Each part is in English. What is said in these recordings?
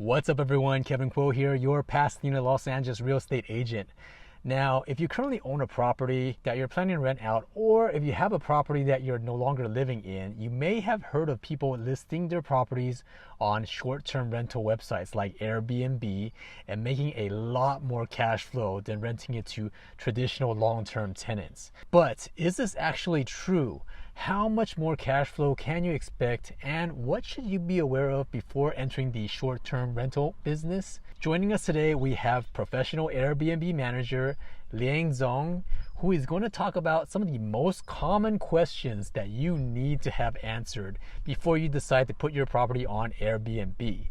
What's up everyone, Kevin Kuo here, your Pasadena, Los Angeles real estate agent. Now, if you currently own a property that you're planning to rent out, or if you have a property that you're no longer living in, you may have heard of people listing their properties on short-term rental websites like Airbnb and making a lot more cash flow than renting it to traditional long-term tenants. But is this actually true? How much more cash flow can you expect, and what should you be aware of before entering the short-term rental business? Joining us today, we have professional Airbnb manager Liang Zhong, who is going to talk about some of the most common questions that you need to have answered before you decide to put your property on Airbnb.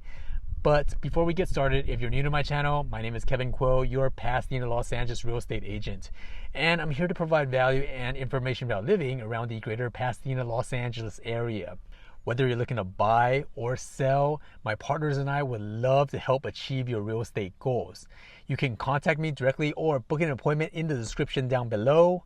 But before we get started, if you're new to my channel, my name is Kevin Kuo, your Pasadena, Los Angeles real estate agent. And I'm here to provide value and information about living around the greater Pasadena, Los Angeles area. Whether you're looking to buy or sell, my partners and I would love to help achieve your real estate goals. You can contact me directly or book an appointment in the description down below.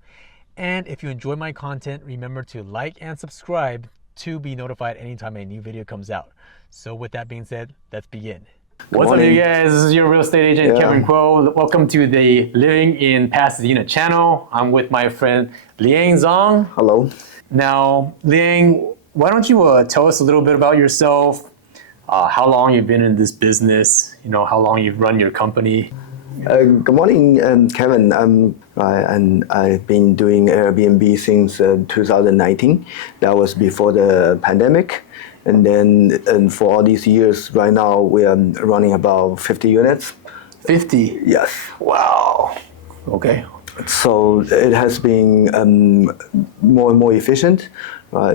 And if you enjoy my content, remember to like and subscribe to be notified anytime a new video comes out. So with that being said, let's begin. What's up, you guys? This is your real estate agent, Kevin Kuo. Welcome to the Living in Pasadena channel. I'm with my friend Liang Zhong. Hello. Now, Liang, why don't you tell us a little bit about yourself, how long you've been in this business, how long you've run your company. Good morning, Kevin. And I've been doing Airbnb since 2019. That was before the pandemic. And for all these years, right now, we are running about 50 units. 50? Yes. Wow. Okay. So it has been more and more efficient.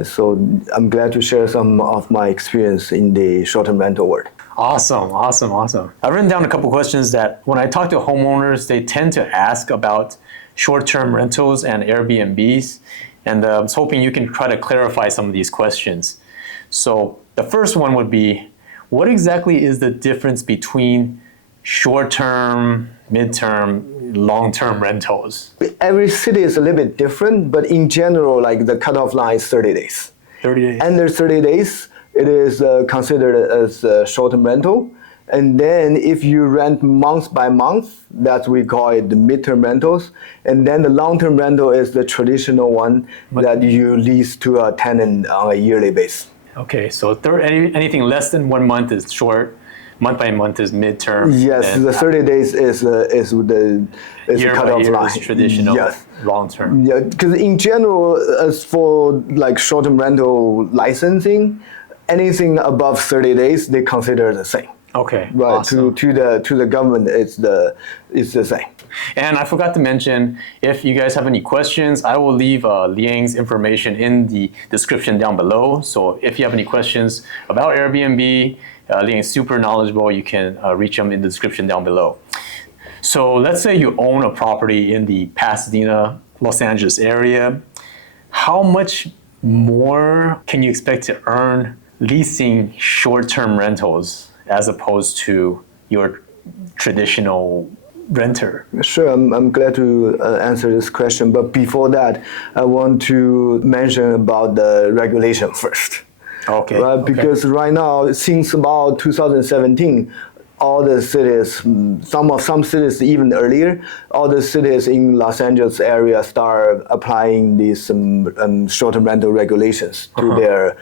So I'm glad to share some of my experience in the short-term rental world. Awesome. I've written down a couple questions that when I talk to homeowners, they tend to ask about short-term rentals and Airbnbs. And I was hoping you can try to clarify some of these questions. So the first one would be, what exactly is the difference between short-term, mid-term, long-term rentals? Every city is a little bit different, but in general, like the cutoff line is 30 days. 30 days. Under 30 days, it is considered as a short-term rental. And then if you rent month by month, that's we call it the mid-term rentals. And then the long-term rental is the traditional one that you lease to a tenant on a yearly basis. Okay, so anything less than 1 month is short, month by month is mid-term. Yes, the 30 days is the cutoff line. Is traditional, yes. Long-term. Yeah, because in general, as for like short-term rental licensing, anything above 30 days, they consider the same. Okay, right. Awesome. To the government, it's the same. And I forgot to mention, if you guys have any questions, I will leave Liang's information in the description down below. So if you have any questions about Airbnb, Liang is super knowledgeable. You can reach him in the description down below. So let's say you own a property in the Pasadena, Los Angeles area. How much more can you expect to earn leasing short-term rentals as opposed to your traditional renter? Sure, I'm glad to answer this question. But before that, I want to mention about the regulation first. Okay. Because right now, since about 2017, all the cities, some cities even earlier, all the cities in Los Angeles area start applying these short-term rental regulations to their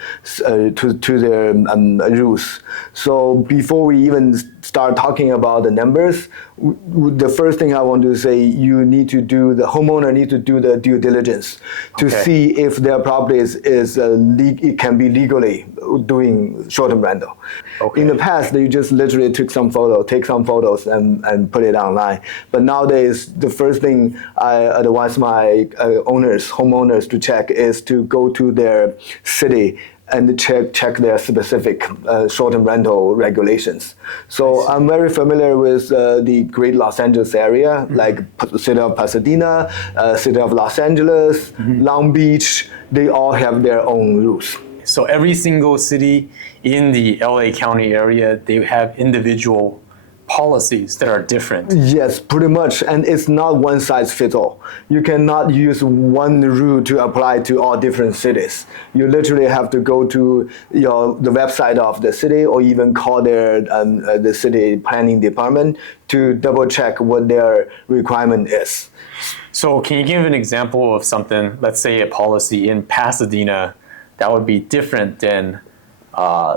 rules. So before we even start talking about the numbers, the first thing I want to say, the homeowner need to do the due diligence to see if their property it can be legally doing short-term rental. Okay. In the past, they just literally take some photos and put it online. But nowadays, the first thing I advise my homeowners to check is to go to their city and check their specific short-term rental regulations. So I'm very familiar with the great Los Angeles area, like the city of Pasadena, city of Los Angeles, Long Beach. They all have their own rules. So every single city in the LA County area, they have individual policies that are different. Yes, pretty much, and it's not one size fits all. You cannot use one rule to apply to all different cities. You literally have to go to the website of the city, or even call the city planning department to double check what their requirement is. So can you give an example of something, let's say a policy in Pasadena that would be different than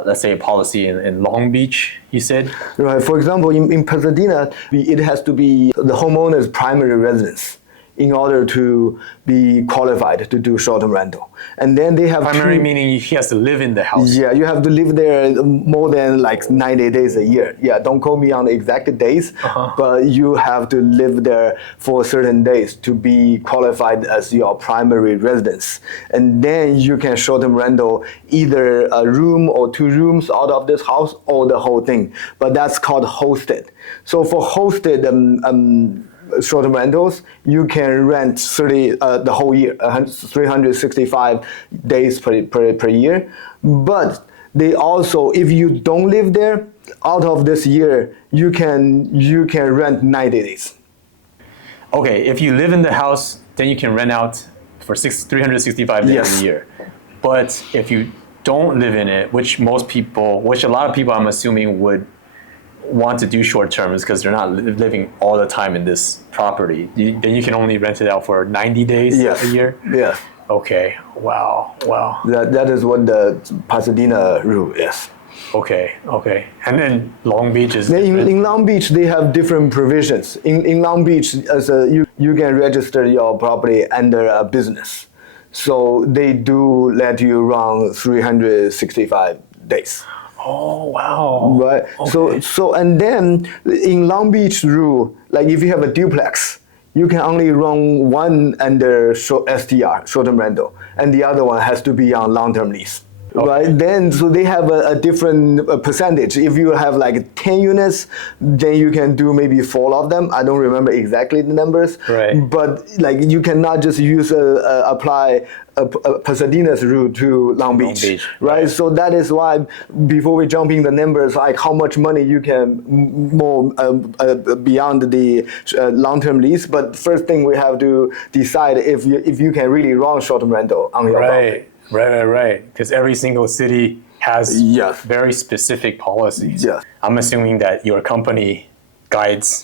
let's say a policy in Long Beach, you said? Right. For example, in Pasadena, it has to be the homeowner's primary residence in order to be qualified to do short-term rental. And then they have primary meaning he has to live in the house. Yeah, you have to live there more than like 90 days a year. Yeah, don't quote me on the exact days, but you have to live there for certain days to be qualified as your primary residence. And then you can short-term rental either a room or 2 rooms out of this house, or the whole thing. But that's called hosted. So for hosted short-term rentals, you can rent the whole year, 365 days per year. But they also, if you don't live there, out of this year, you can rent 90 days. Okay, if you live in the house, then you can rent out for 365 days a year. But if you don't live in it, which a lot of people I'm assuming would want to do short terms because they're not living all the time in this property, then you can only rent it out for 90 days a year? Yeah. Okay. Wow. That is what the Pasadena rule is. Okay. And then Long Beach is in Long Beach, they have different provisions. In Long Beach, you can register your property under a business. So they do let you run 365 days. Oh, wow. Right. Okay. So and then in Long Beach rule, like if you have a duplex, you can only run one under STR, short-term rental, and the other one has to be on long-term lease. Okay. Right. Then so they have a different percentage. If you have like 10 units, then you can do maybe 4 of them. I don't remember exactly the numbers. Right. But like you cannot just apply Pasadena's rule to Long Beach, right? So that is why before we jump in the numbers, like how much money you can more beyond the long-term lease. But first thing we have to decide if you can really run short-term rental on your property. Right. Because every single city has very specific policies. Yes. I'm assuming that your company guides,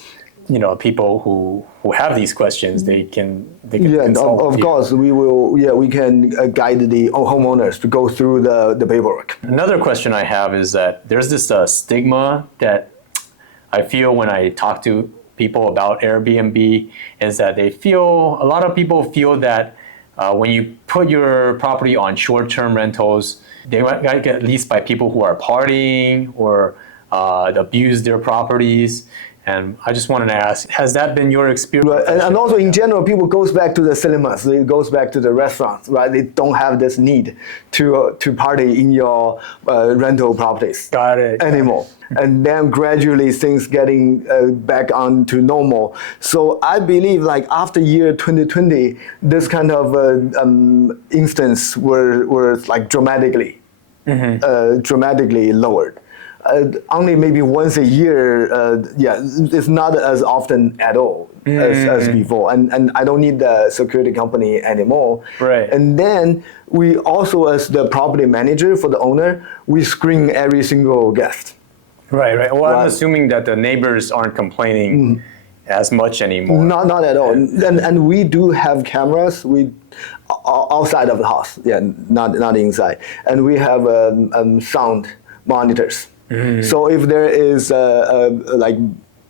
people who have these questions. They can consult of course we will. We can guide the homeowners to go through the paperwork. Another question I have is that there's this stigma that I feel when I talk to people about Airbnb is that a lot of people feel that when you put your property on short-term rentals, they might get leased by people who are partying or abuse their properties. And I just wanted to ask, has that been your experience? Right. And also in general, people goes back to the cinemas, it goes back to the restaurants, right? They don't have this need to party in your rental properties anymore. And then gradually things getting back on to normal. So I believe like after year 2020, this kind of instance were like dramatically lowered. Only maybe once a year, it's not as often at all as before. And I don't need the security company anymore. Right. And then we also, as the property manager for the owner, we screen every single guest. Right. Well, I'm assuming that the neighbors aren't complaining as much anymore. Not at all. And we do have cameras. Outside of the house, not inside. And we have sound monitors. So if there is like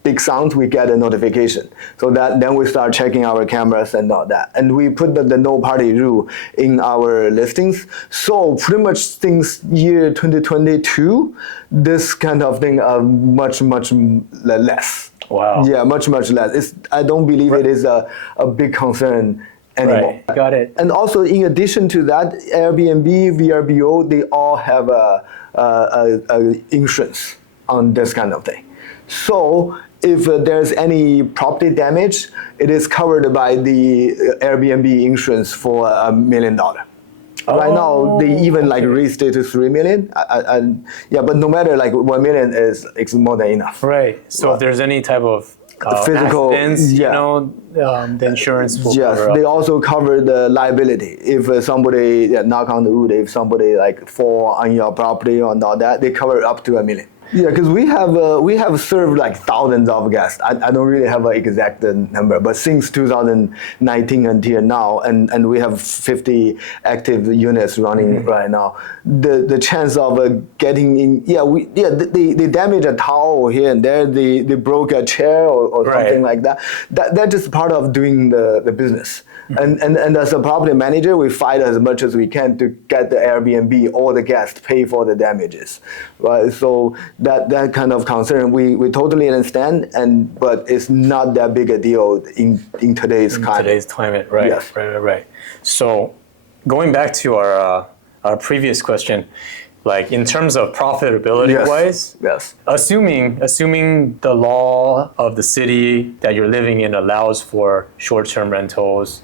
big sound, we get a notification. So then we start checking our cameras and all that. And we put the no party rule in our listings. So pretty much since year 2022, this kind of thing are much less. Wow. Yeah, much less. I don't believe it is a big concern anymore. Right. Got it. And also in addition to that, Airbnb, VRBO, they all have a insurance on this kind of thing. So if there's any property damage, it is covered by the Airbnb insurance for $1 million. Right now, they even like raised it to 3 million. Yeah, but no matter like 1 million is more than enough. Right. So if there's any type of physical, accidents, the insurance will cover up. They also cover the liability. If somebody, knock on the wood, if somebody like fall on your property or all that, they cover up to 1 million. Yeah, because we have served like thousands of guests. I don't really have an exact number, but since 2019 until now, and we have 50 active units running right now. The chance of getting in, they damage a towel here and there. They broke a chair or something like that. That's just part of doing the business. And as a property manager, we fight as much as we can to get the Airbnb or the guest pay for the damages, right? So that kind of concern we totally understand, but it's not that big a deal in today's climate. Today's climate, right? Yes. Right. So going back to our previous question, like in terms of profitability wise, assuming the law of the city that you're living in allows for short-term rentals,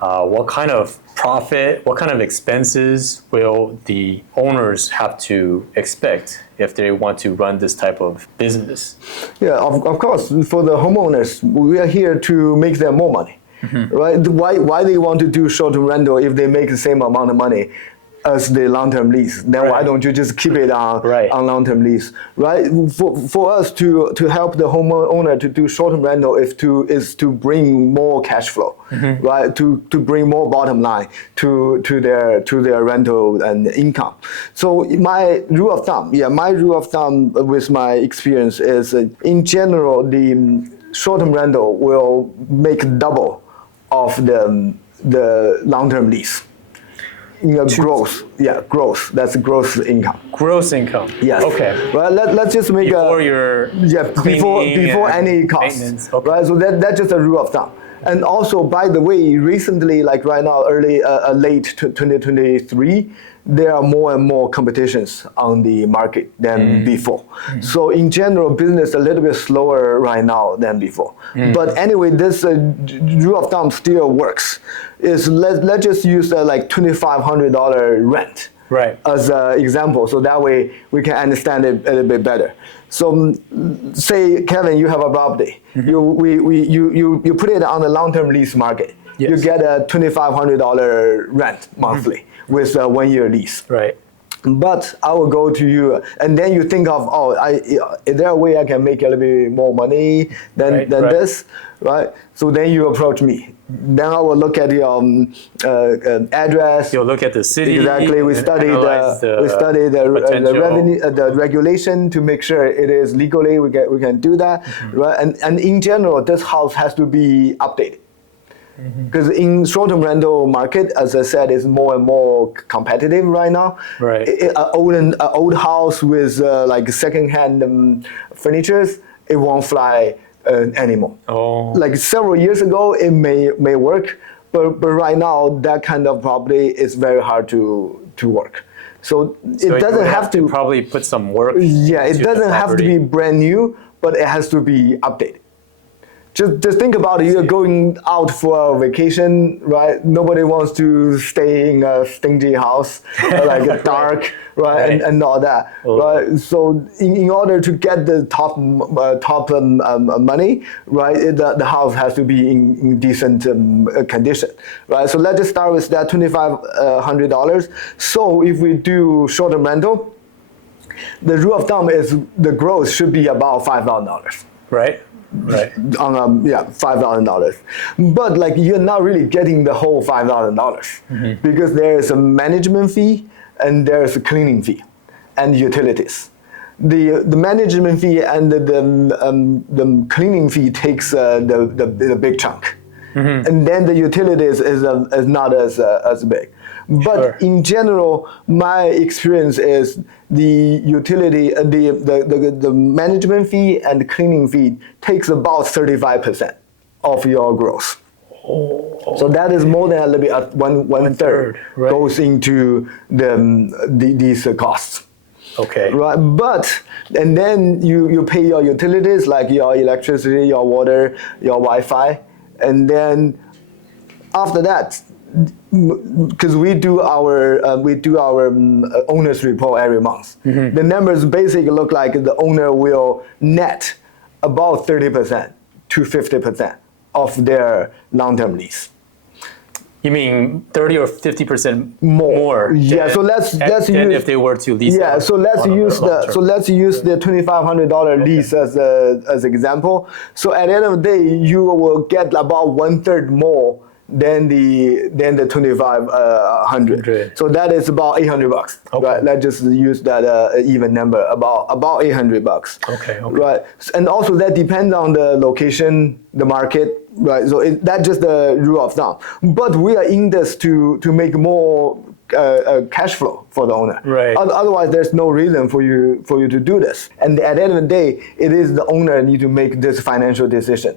what kind of profit, what kind of expenses will the owners have to expect if they want to run this type of business? Yeah, of course, for the homeowners, we are here to make them more money, right? Why they want to do short-term rental if they make the same amount of money as the long-term lease? Then why don't you just keep it on long-term lease, right? For us to help the homeowner to do short-term rental is to bring more cash flow, right? To bring more bottom line to their rental and income. So my rule of thumb with my experience is in general the short-term rental will make double of the long-term lease. Growth. That's gross income. Gross income. Yes. Okay. Well, let's just make before any costs. Okay. Right. So that's just a rule of thumb. And also, by the way, recently, like right now, late 2023, there are more and more competitions on the market than before. So in general, business a little bit slower right now than before. But anyway, this rule of thumb still works. Let's just use like $2,500 rent as an example, so that way we can understand it a little bit better. So say, Kevin, you have a property. You put it on the long-term lease market. Yes. You get a $2,500 rent monthly with a 1-year lease. Right. But I will go to you, and then you think of, is there a way I can make a little bit more money than this, right? So then you approach me. Then I will look at your address. You'll look at the city. Exactly. We study the revenue, the regulation to make sure it is legally we can do that, right? And in general, this house has to be updated. Because in short-term rental market, as I said, is more and more competitive right now. Right. An old house with like second-hand furnitures, it won't fly anymore. Oh. Like several years ago, it may work, but right now that kind of property is very hard to work. So it doesn't have to probably put some work. Yeah, it doesn't have to be brand new, but it has to be updated. Just think about it. You're going out for a vacation, right? Nobody wants to stay in a stingy house, like dark, right? And all that, right? So in order to get the top money, right, the house has to be in decent condition, right? So let's just start with that $2,500. So if we do short-term rental, the rule of thumb is the gross should be about $5,000. Right. Right. $5,000. But like you're not really getting the whole $5,000 because there is a management fee and there's a cleaning fee and utilities. The management fee and the cleaning fee takes the big chunk, and then the utilities is not as big. But in general, my experience is the utility, the management fee and the cleaning fee takes about 35% of your gross. So that is more than a little bit, one third goes into these costs. Okay. Right, and then you pay your utilities like your electricity, your water, your Wi-Fi, and then after that, because we do our owner's report every month. The numbers basically look like the owner will net about 30% to 50% of their long-term lease. You mean 30 or 50% more? Yeah. Than, so let's use, if they were to lease. Yeah. So let's use the $2,500 lease as an example. So at the end of the day, you will get about 1/3 more than the 2,500. So that is about $800. Okay. Right. Let's just use that even number, about $800. Okay. Right. And also that depends on the location, the market. Right. So that's just the rule of thumb. But we are in this to make more cash flow for the owner. Right. Otherwise, there's no reason for you to do this. And at the end of the day, it is the owner need to make this financial decision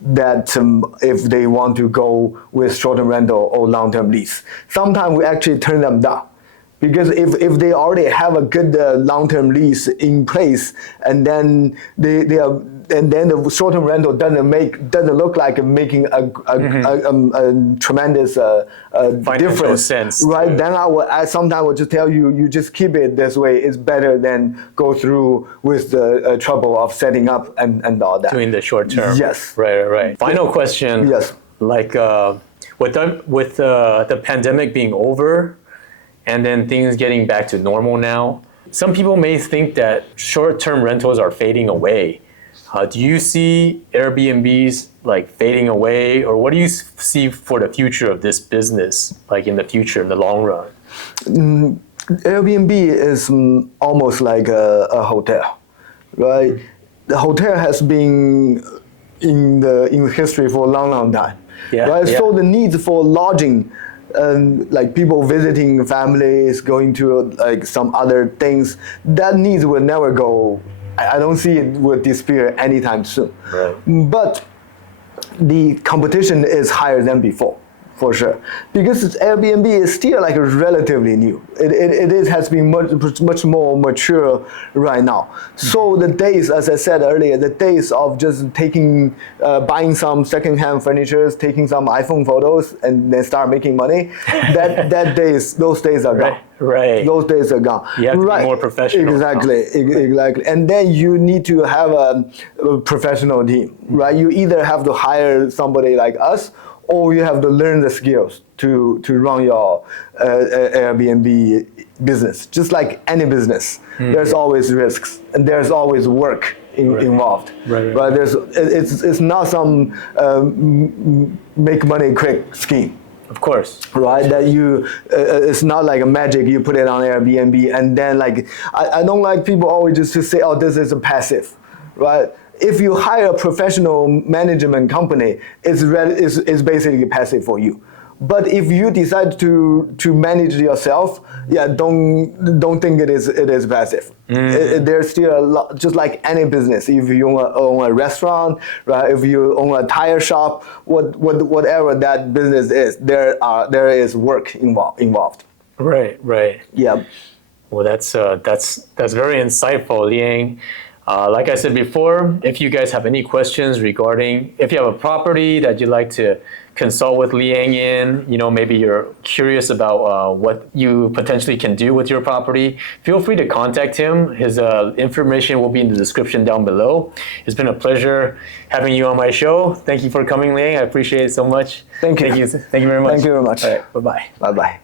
that if they want to go with short-term rental or long-term lease. Sometimes we actually turn them down. Because if they already have a good long-term lease in place, and then then the short-term rental doesn't look like making a tremendous difference, sense, right? Then I sometimes will just tell you just keep it this way. It's better than go through with the trouble of setting up and all that. Doing the short term. Yes. Right. Final question. Yes. Like with the pandemic being over, and then things getting back to normal now, some people may think that short-term rentals are fading away. Do you see Airbnbs like fading away, or what do you see for the future of this business, like in the future, in the long run? Airbnb is almost like a hotel, right? The hotel has been in history for a long time, right? Yeah. So the needs for lodging, like people visiting families, going to like some other things, that needs will never go. I don't see it will disappear anytime soon. Right. But the competition is higher than before, for sure. Because Airbnb is still like relatively new. It has been much more mature right now. So the days, as I said earlier, the days of just buying some secondhand furniture, taking some iPhone photos, and then start making money, those days are gone. Right. Those days are gone. You have to be more professional. Exactly. And then you need to have a professional team, right? You either have to hire somebody like us, or you have to learn the skills to run your Airbnb business. Just like any business, there's always risks and there's always work involved. Right. It's not some make money quick scheme. Of course. Right, that it's not like a magic, you put it on Airbnb and then like, I don't like people always just to say, oh, this is a passive, right? If you hire a professional management company, it's basically passive for you. But if you decide to manage yourself, don't think it is passive. There's still a lot, just like any business. If you own a restaurant, right? If you own a tire shop, whatever that business is, there is work involved. Right. Yeah. Well, that's very insightful, Liang. Like I said before, if you guys have any questions regarding, if you have a property that you'd like to consult with Liang in, maybe you're curious about what you potentially can do with your property, feel free to contact him. His information will be in the description down below. It's been a pleasure having you on my show. Thank you for coming, Liang. I appreciate it so much. Thank you. Thank you very much. Thank you very much. All right, bye-bye. Bye-bye.